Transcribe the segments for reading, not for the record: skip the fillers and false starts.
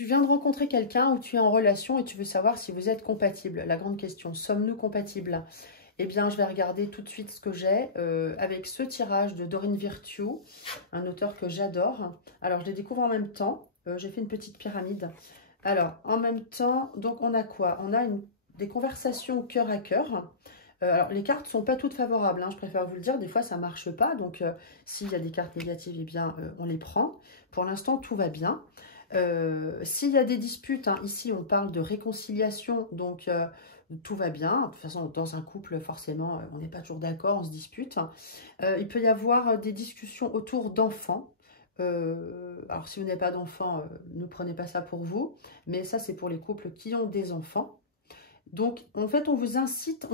Tu viens de rencontrer quelqu'un ou tu es en relation et tu veux savoir si vous êtes compatible. La grande question, sommes-nous compatibles? Eh bien, je vais regarder tout de suite ce que j'ai avec ce tirage de Dorine Virtue, un auteur que j'adore. Alors, je les découvre en même temps. J'ai fait une petite pyramide. Alors, en même temps, donc on a quoi? On a des conversations cœur à cœur. Alors, les cartes ne sont pas toutes favorables, hein, je préfère vous le dire. Des fois, ça ne marche pas. Donc, s'il y a des cartes négatives, eh bien, on les prend. Pour l'instant, tout va bien. S'il y a des disputes, hein, ici, on parle de réconciliation. Donc, tout va bien. De toute façon, dans un couple, forcément, on n'est pas toujours d'accord, on se dispute. Il peut y avoir des discussions autour d'enfants. Alors, si vous n'avez pas d'enfants, ne prenez pas ça pour vous. Mais ça, c'est pour les couples qui ont des enfants. Donc, en fait, on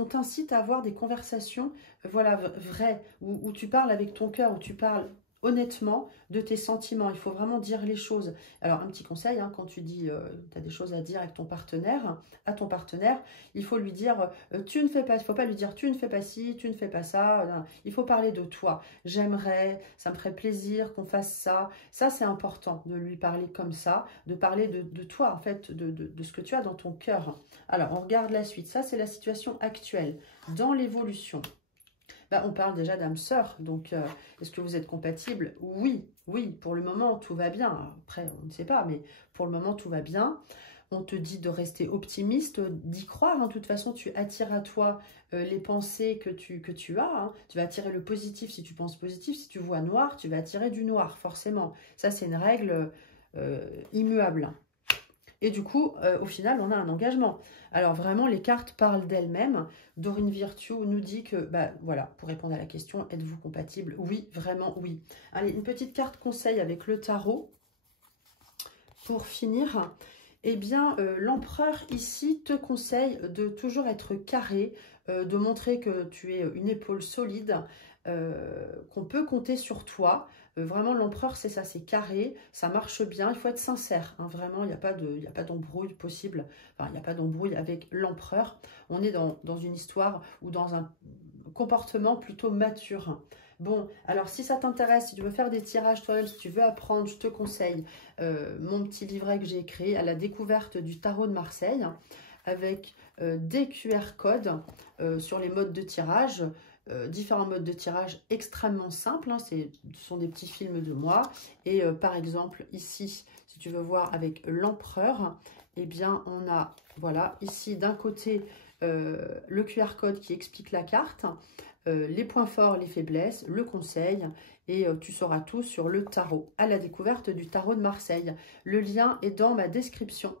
t'incite à avoir des conversations, voilà, vraies, où tu parles avec ton cœur, où tu parles honnêtement de tes sentiments. Il faut vraiment dire les choses. Alors, un petit conseil, hein, quand tu dis, tu as des choses à dire avec ton partenaire, à ton partenaire, il faut lui dire, tu ne fais pas, il ne faut pas lui dire, tu ne fais pas ci, tu ne fais pas ça. Non. Il faut parler de toi. J'aimerais, ça me ferait plaisir qu'on fasse ça. Ça, c'est important de lui parler comme ça, de parler de toi, en fait, de ce que tu as dans ton cœur. Alors, on regarde la suite. Ça, c'est la situation actuelle. Dans l'évolution, bah, on parle déjà d'âme sœur. Donc, est-ce que vous êtes compatibles? Oui, oui. Pour le moment, tout va bien. Après, on ne sait pas, mais pour le moment, tout va bien. On te dit de rester optimiste, d'y croire. Hein. De toute façon, tu attires à toi les pensées que tu as. Hein. Tu vas attirer le positif si tu penses positif. Si tu vois noir, tu vas attirer du noir, forcément. Ça, c'est une règle immuable. Et du coup, au final, on a un engagement. Alors vraiment, les cartes parlent d'elles-mêmes. Dorine Virtue nous dit que, bah voilà, pour répondre à la question, êtes-vous compatible? Oui, vraiment oui. Allez, une petite carte conseil avec le tarot. Pour finir, eh bien, l'empereur ici te conseille de toujours être carré, de montrer que tu es une épaule solide, qu'on peut compter sur toi. Vraiment, l'empereur, c'est ça, c'est carré, ça marche bien. Il faut être sincère, hein, vraiment, il n'y a pas d'embrouille possible. Enfin, il n'y a pas d'embrouille avec l'empereur. On est dans une histoire ou dans un comportement plutôt mature. Bon, alors si ça t'intéresse, si tu veux faire des tirages toi-même, si tu veux apprendre, je te conseille mon petit livret que j'ai écrit à la découverte du tarot de Marseille avec des QR codes sur les modes de tirage, différents modes de tirage extrêmement simples. Hein, ce sont des petits films de moi. Et par exemple, ici, si tu veux voir avec l'empereur, eh bien, on a, voilà, ici d'un côté, le QR code qui explique la carte, les points forts, les faiblesses, le conseil, et tu sauras tout sur le tarot, à la découverte du tarot de Marseille. Le lien est dans ma description.